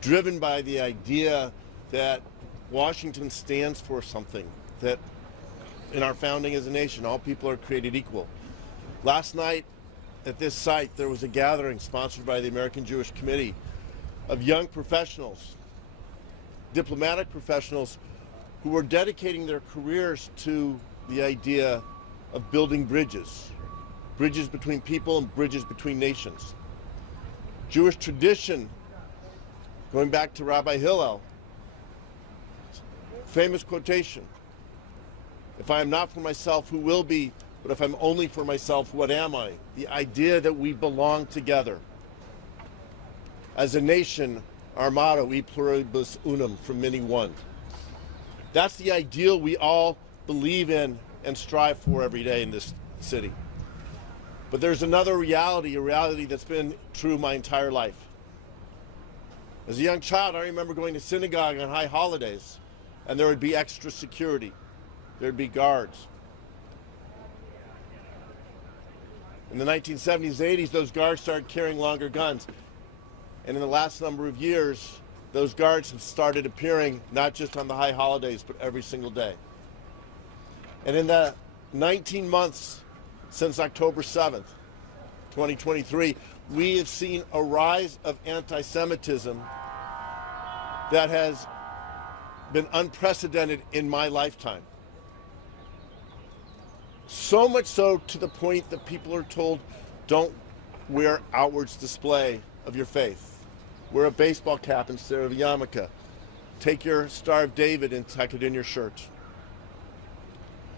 driven by the idea that Washington stands for something, that in our founding as a nation, all people are created equal. Last night at this site, there was a gathering sponsored by the American Jewish Committee of young professionals, diplomatic professionals, who were dedicating their careers to the idea of building bridges, bridges between people and bridges between nations. Jewish tradition, going back to Rabbi Hillel, famous quotation, "If I am not for myself, who will be? But if I'm only for myself, what am I?" The idea that we belong together. As a nation, our motto, E pluribus unum, from many one. That's the ideal we all believe in and strive for every day in this city. But there's another reality, a reality that's been true my entire life. As a young child, I remember going to synagogue on high holidays, and there would be extra security. There'd be guards. In the 1970s, 80s, those guards started carrying longer guns. And in the last number of years, those guards have started appearing not just on the high holidays, but every single day. And in the 19 months since October 7th, 2023, we have seen a rise of anti-Semitism that has been unprecedented in my lifetime. So much so to the point that people are told, don't wear outwards display of your faith. Wear a baseball cap instead of a yarmulke. Take your Star of David and tuck it in your shirt.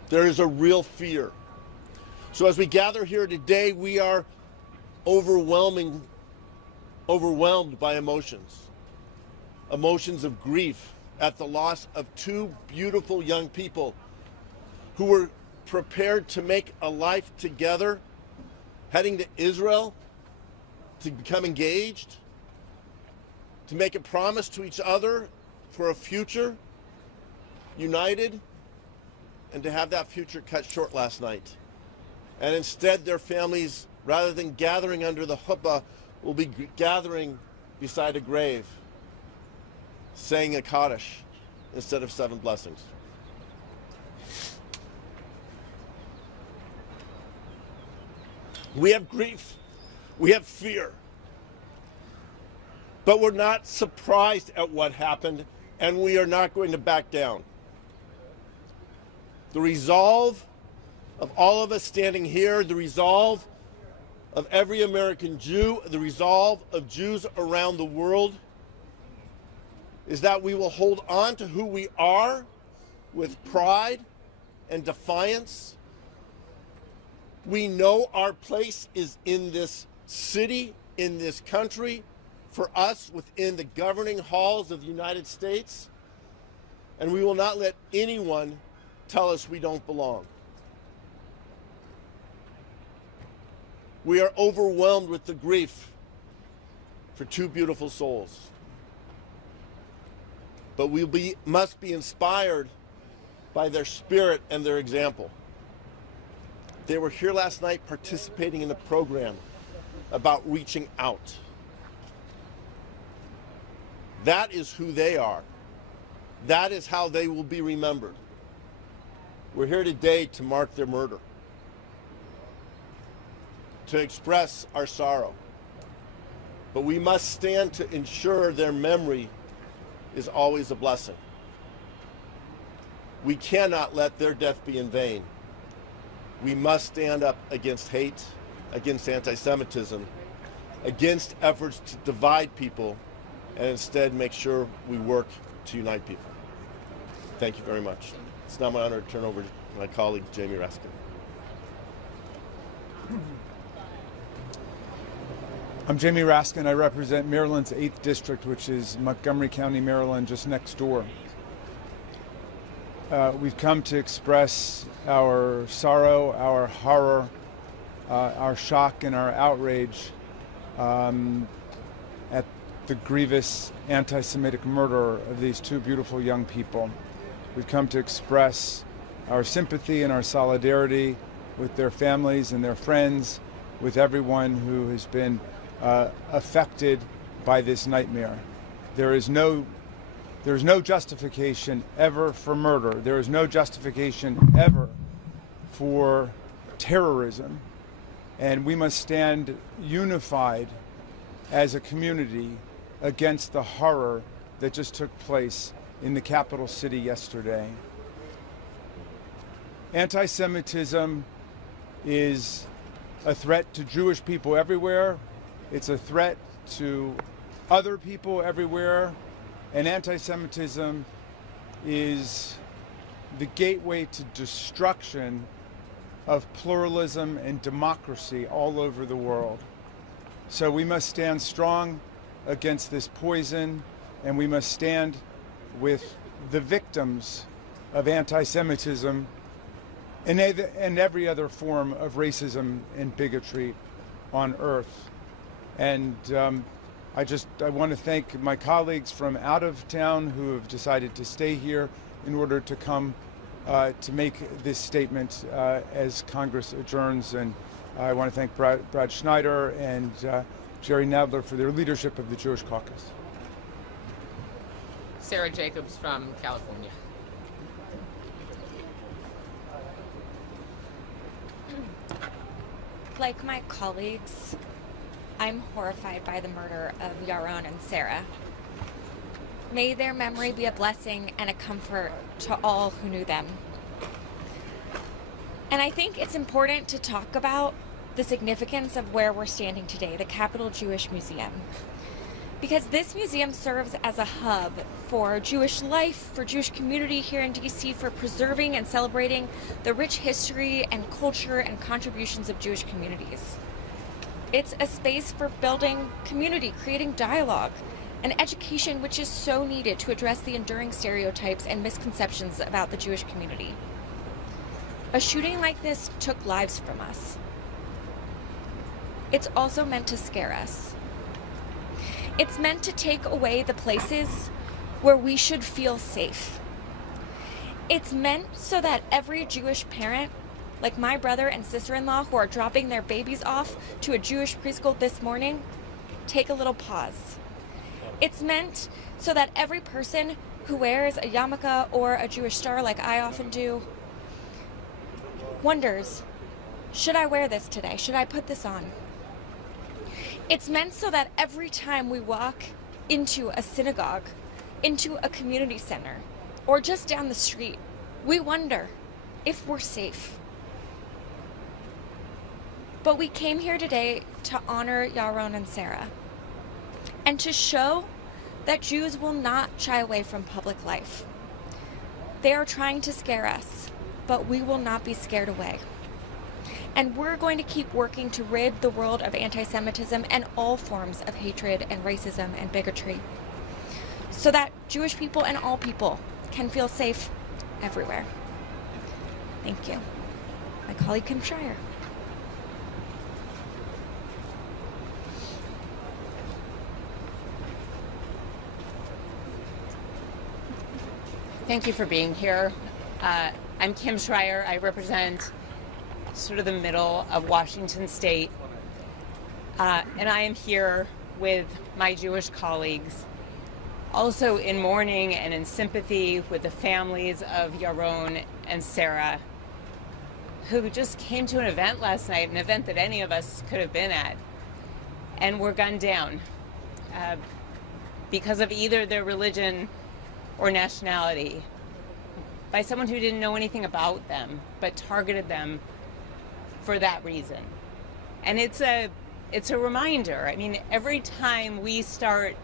There is a real fear. So as we gather here today, we are overwhelmed by emotions. Emotions of grief at the loss of two beautiful young people who were prepared to make a life together, heading to Israel to become engaged, to make a promise to each other for a future, united, and to have that future cut short last night. And instead, their families, rather than gathering under the chuppah, will be gathering beside a grave, saying a Kaddish instead of 7 blessings. We have grief, we have fear, but we're not surprised at what happened, and we are not going to back down. The resolve of all of us standing here, the resolve of every American Jew, the resolve of Jews around the world, is that we will hold on to who we are with pride and defiance. We know our place is in this city, in this country, for us within the governing halls of the United States, and we will not let anyone tell us we don't belong. We are overwhelmed with the grief for two beautiful souls, but we must be inspired by their spirit and their example. They were here last night participating in a program about reaching out. That is who they are. That is how they will be remembered. We're here today to mark their murder, to express our sorrow. But we must stand to ensure their memory is always a blessing. We cannot let their death be in vain. We must stand up against hate, against anti-Semitism, against efforts to divide people, and instead make sure we work to unite people. Thank you very much. It's now my honor to turn over to my colleague, Jamie Raskin. I'm Jamie Raskin. I represent Maryland's 8th District, which is Montgomery County, Maryland, just next door. We've come to express our sorrow, our horror, our shock, and our outrage at the grievous anti-Semitic murder of these two beautiful young people. We've come to express our sympathy and our solidarity with their families and their friends, with everyone who has been affected by this nightmare. There's no justification ever for murder. There is no justification ever for terrorism. And we must stand unified as a community against the horror that just took place in the capital city yesterday. Anti-Semitism is a threat to Jewish people everywhere. It's a threat to other people everywhere. And anti-Semitism is the gateway to destruction of pluralism and democracy all over the world. So we must stand strong against this poison, and we must stand with the victims of anti-Semitism and every other form of racism and bigotry on earth. And I want to thank my colleagues from out of town who have decided to stay here in order to come to make this statement as Congress adjourns. And I want to thank Brad Schneider and Jerry Nadler for their leadership of the Jewish Caucus. Sarah Jacobs from California. Like my colleagues, I'm horrified by the murder of Yaron and Sarah. May their memory be a blessing and a comfort to all who knew them. And I think it's important to talk about the significance of where we're standing today, the Capitol Jewish Museum. Because this museum serves as a hub for Jewish life, for Jewish community here in DC, for preserving and celebrating the rich history and culture and contributions of Jewish communities. It's a space for building community, creating dialogue, and education, which is so needed to address the enduring stereotypes and misconceptions about the Jewish community. A shooting like this took lives from us. It's also meant to scare us. It's meant to take away the places where we should feel safe. It's meant so that every Jewish parent, like my brother and sister-in-law who are dropping their babies off to a Jewish preschool this morning, take a little pause. It's meant so that every person who wears a yarmulke or a Jewish star, like I often do, wonders, should I wear this today? Should I put this on? It's meant so that every time we walk into a synagogue, into a community center, or just down the street, we wonder if we're safe. But we came here today to honor Yaron and Sarah, and to show that Jews will not shy away from public life. They are trying to scare us, but we will not be scared away. And we're going to keep working to rid the world of anti-Semitism and all forms of hatred and racism and bigotry, so that Jewish people and all people can feel safe everywhere. Thank you. My colleague Kim Schreier. Thank you for being here. I'm Kim Schreier. I represent sort of the middle of Washington State. And I am here with my Jewish colleagues, also in mourning and in sympathy with the families of Yaron and Sarah, who just came to an event last night, an event that any of us could have been at, and were gunned down because of either their religion or nationality, by someone who didn't know anything about them, but targeted them for that reason. And it's a reminder. I mean, every time we start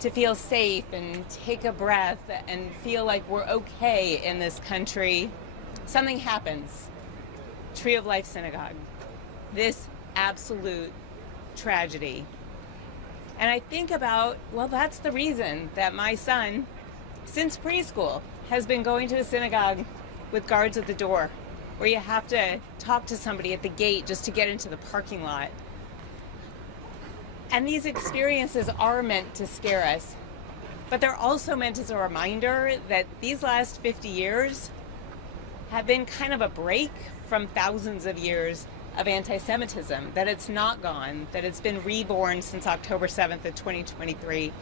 to feel safe and take a breath and feel like we're okay in this country, something happens. Tree of Life Synagogue. This absolute tragedy. And I think about, well, that's the reason that my son, since preschool, has been going to a synagogue with guards at the door, where you have to talk to somebody at the gate just to get into the parking lot. And these experiences are meant to scare us, but they're also meant as a reminder that these last 50 years have been kind of a break from thousands of years of anti-Semitism, that it's not gone, that it's been reborn since October 7th of 2023,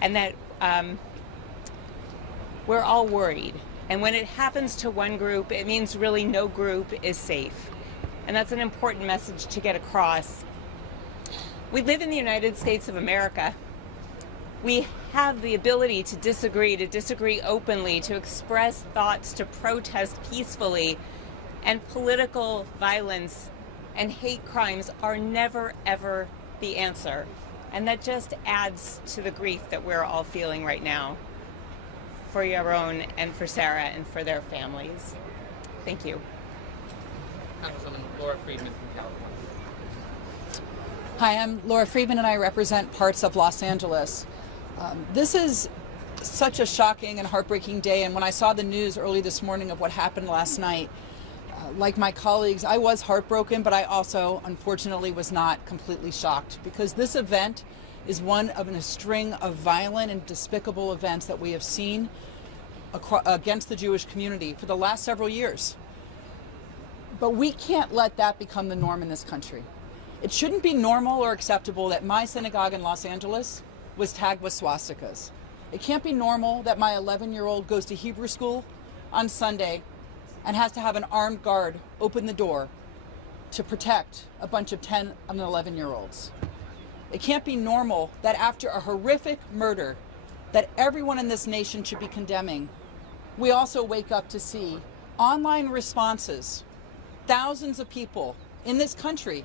and that we're all worried. And when it happens to one group, it means really no group is safe. And that's an important message to get across. We live in the United States of America. We have the ability to disagree openly, to express thoughts, to protest peacefully. And political violence and hate crimes are never, ever the answer. And that just adds to the grief that we're all feeling right now for Yaron and for Sarah and for their families. Thank you. Congresswoman Laura Friedman from California. Hi, I'm Laura Friedman and I represent parts of Los Angeles. This is such a shocking and heartbreaking day, and when I saw the news early this morning of what happened last night, like my colleagues, I was heartbroken, but I also, unfortunately, was not completely shocked, because this event is one of a string of violent and despicable events that we have seen against the Jewish community for the last several years. But we can't let that become the norm in this country. It shouldn't be normal or acceptable that my synagogue in Los Angeles was tagged with swastikas. It can't be normal that my 11-year-old goes to Hebrew school on Sunday and has to have an armed guard open the door to protect a bunch of 10 and 11-year-olds. It can't be normal that after a horrific murder that everyone in this nation should be condemning, we also wake up to see online responses, thousands of people in this country,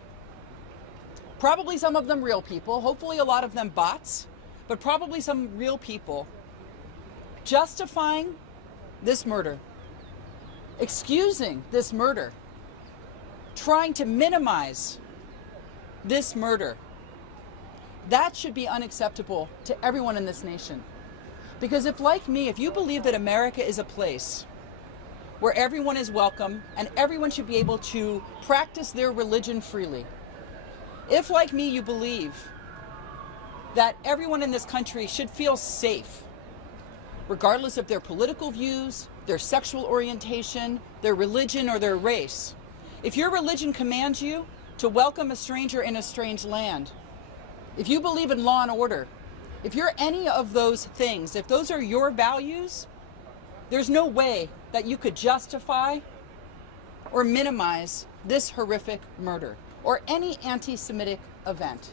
probably some of them real people, hopefully a lot of them bots, but probably some real people, justifying this murder, excusing this murder, trying to minimize this murder. That should be unacceptable to everyone in this nation. Because if, like me, if you believe that America is a place where everyone is welcome and everyone should be able to practice their religion freely, if, like me, you believe that everyone in this country should feel safe, regardless of their political views, their sexual orientation, their religion, or their race, if your religion commands you to welcome a stranger in a strange land, if you believe in law and order, if you're any of those things, if those are your values, there's no way that you could justify or minimize this horrific murder or any anti-Semitic event.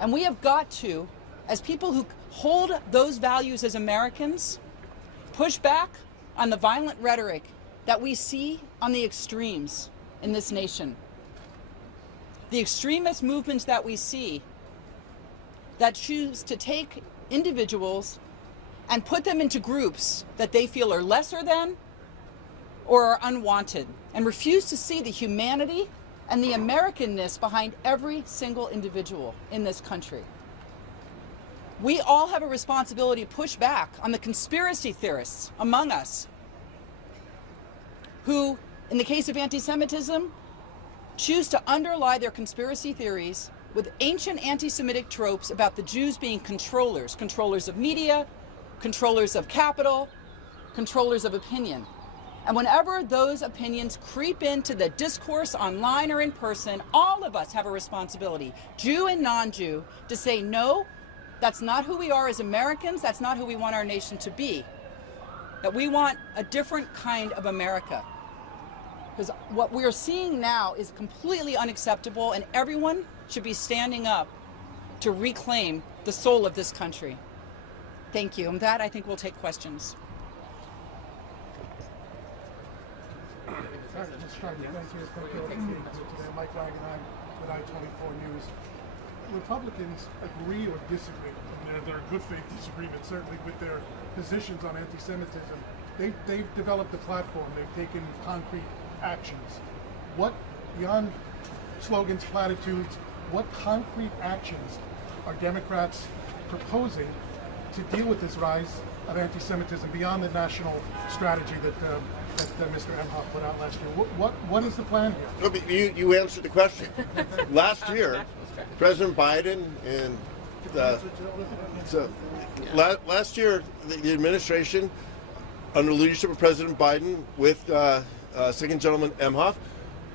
And we have got to, as people who hold those values as Americans, push back on the violent rhetoric that we see on the extremes in this nation. The extremist movements that we see that choose to take individuals and put them into groups that they feel are lesser than or are unwanted, and refuse to see the humanity and the Americanness behind every single individual in this country. We all have a responsibility to push back on the conspiracy theorists among us who, in the case of anti-Semitism, choose to underlie their conspiracy theories with ancient anti-Semitic tropes about the Jews being controllers of media, controllers of capital, controllers of opinion. And whenever those opinions creep into the discourse online or in person, all of us have a responsibility, Jew and non-Jew, to say, no, that's not who we are as Americans, that's not who we want our nation to be. That we want a different kind of America. Because what we're seeing now is completely unacceptable, and everyone should be standing up to reclaim the soul of this country. Thank you. And that, I think, we'll take questions. Thank you. Today, Mike Wagner with I-24 News. Republicans agree or disagree. I mean, there are good faith disagreements, certainly, with their positions on anti-Semitism. They've developed a platform. They've taken concrete actions. What, beyond slogans, platitudes, what concrete actions are Democrats proposing to deal with this rise of anti-Semitism beyond the national strategy that Mr. Emhoff put out last year? What is the plan here? You answered the question. Last year, President Biden and last year the administration, under the leadership of President Biden with Second Gentleman Emhoff,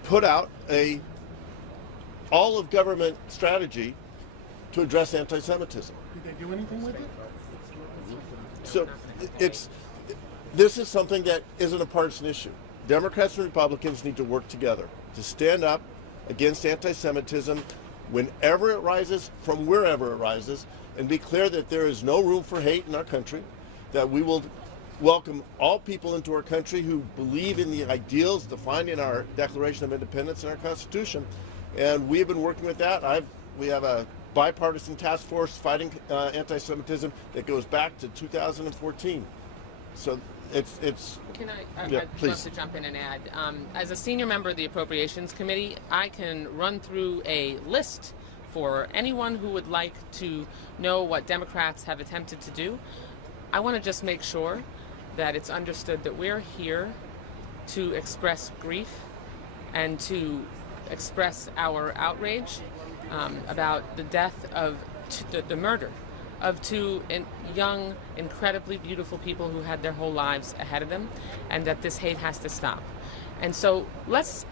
put out a all-of-government strategy to address anti-Semitism. Did they do anything with it? So this is something that isn't a partisan issue. Democrats and Republicans need to work together to stand up against anti-Semitism whenever it rises, from wherever it rises, and be clear that there is no room for hate in our country, that we will welcome all people into our country who believe in the ideals defined in our Declaration of Independence and our Constitution. And we've been working with that. We have a bipartisan task force fighting anti-Semitism that goes back to 2014. So it's Can yeah, I'd please. love to jump in and add. As a senior member of the Appropriations Committee, I can run through a list for anyone who would like to know what Democrats have attempted to do. I want to just make sure that it's understood that we're here to express grief and to express our outrage about the death of the murder of two young, incredibly beautiful people who had their whole lives ahead of them, and that this hate has to stop. And so let's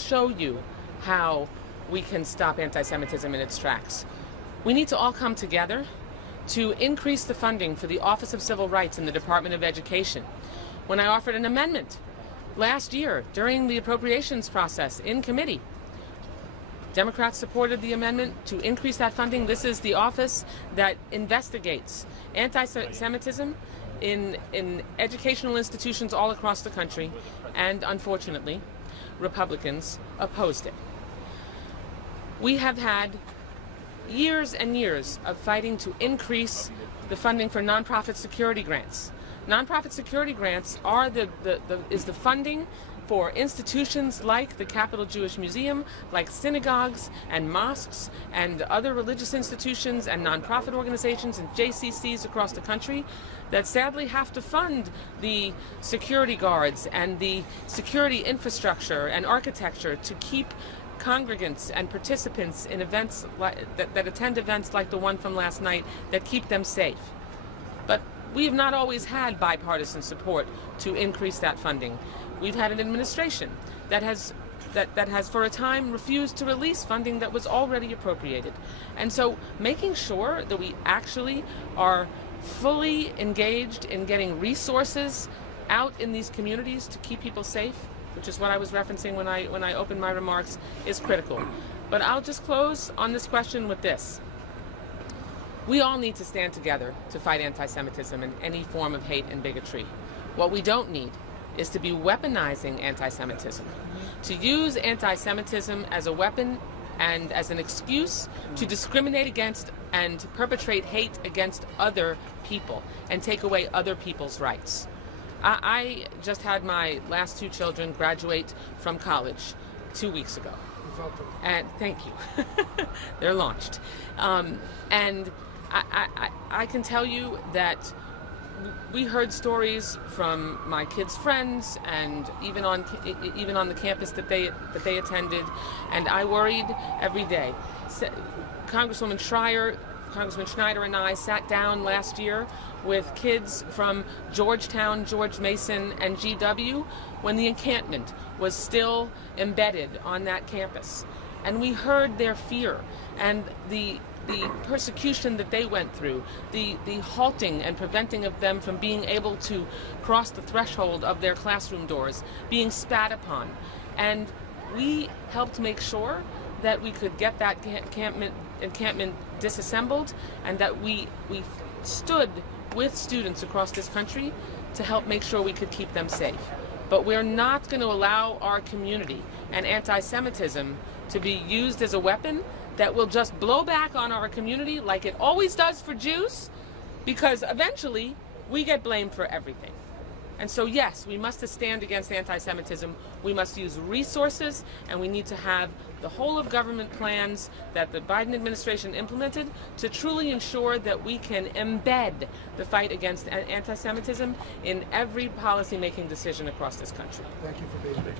show you how we can stop anti-Semitism in its tracks. We need to all come together to increase the funding for the Office of Civil Rights in the Department of Education. When I offered an amendment last year during the appropriations process in committee, Democrats supported the amendment to increase that funding. This is the office that investigates anti-Semitism in educational institutions all across the country, and unfortunately, Republicans opposed it. We have had years and years of fighting to increase the funding for nonprofit security grants. Nonprofit security grants are the funding for institutions like the Capital Jewish Museum, like synagogues and mosques and other religious institutions and nonprofit organizations and JCCs across the country that sadly have to fund the security guards and the security infrastructure and architecture to keep congregants and participants in events that attend events like the one from last night, that keep them safe. But we have not always had bipartisan support to increase that funding. We've had an administration that has for a time refused to release funding that was already appropriated. And so making sure that we actually are fully engaged in getting resources out in these communities to keep people safe, which is what I was referencing when I opened my remarks, is critical. But I'll just close on this question with this. We all need to stand together to fight anti-Semitism and any form of hate and bigotry. What we don't need is to be weaponizing anti-Semitism, to use anti-Semitism as a weapon and as an excuse to discriminate against and perpetrate hate against other people and take away other people's rights. I just had my last two children graduate from college 2 weeks ago. And thank you. They're launched. And I can tell you that we heard stories from my kids' friends and even on the campus that they attended, and I worried every day. Congressman Schneider and I sat down last year with kids from Georgetown, George Mason, and GW when the encampment was still embedded on that campus. And we heard their fear and the persecution that they went through, the halting and preventing of them from being able to cross the threshold of their classroom doors, being spat upon. And we helped make sure that we could get that encampment disassembled, and that we stood with students across this country to help make sure we could keep them safe. But we're not going to allow our community and anti-Semitism to be used as a weapon that will just blow back on our community like it always does for Jews, because eventually we get blamed for everything. And so yes, we must stand against anti-Semitism. We must use resources, and we need to have the whole of government plans that the Biden administration implemented to truly ensure that we can embed the fight against anti-Semitism in every policy-making decision across this country. Thank you for being here.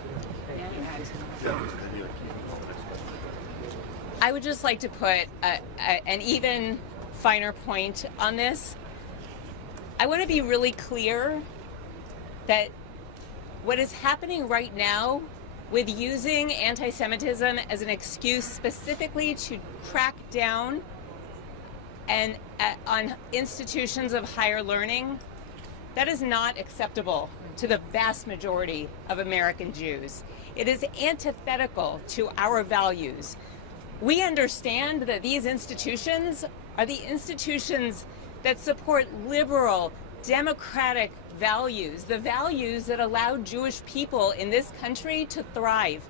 I would just like to put an even finer point on this. I want to be really clear that what is happening right now with using anti-Semitism as an excuse specifically to crack down on institutions of higher learning That is not acceptable to the vast majority of American Jews. It is antithetical to our values. We understand that these institutions are the institutions that support liberal, democratic values, the values that allowed Jewish people in this country to thrive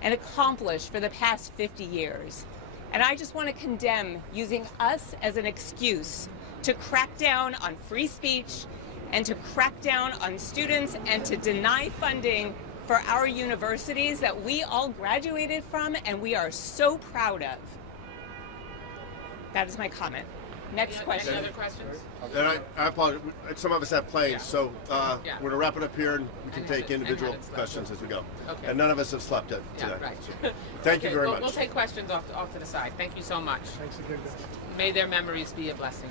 and accomplish for the past 50 years. And I just want to condemn using us as an excuse to crack down on free speech and to crack down on students and to deny funding for our universities that we all graduated from and we are so proud of. That is my comment. Next question. Any other questions? And I apologize. Some of us have planes, Yeah. so Yeah. we're going to wrap it up here, and we can And take have it- and individual have it slept. questions as we go. Okay. And none of us have slept yet Yeah, today. right. So, thank you very we'll, much. We'll take questions off to the side. Thank you so much. Thanks again, guys. May their memories be a blessing.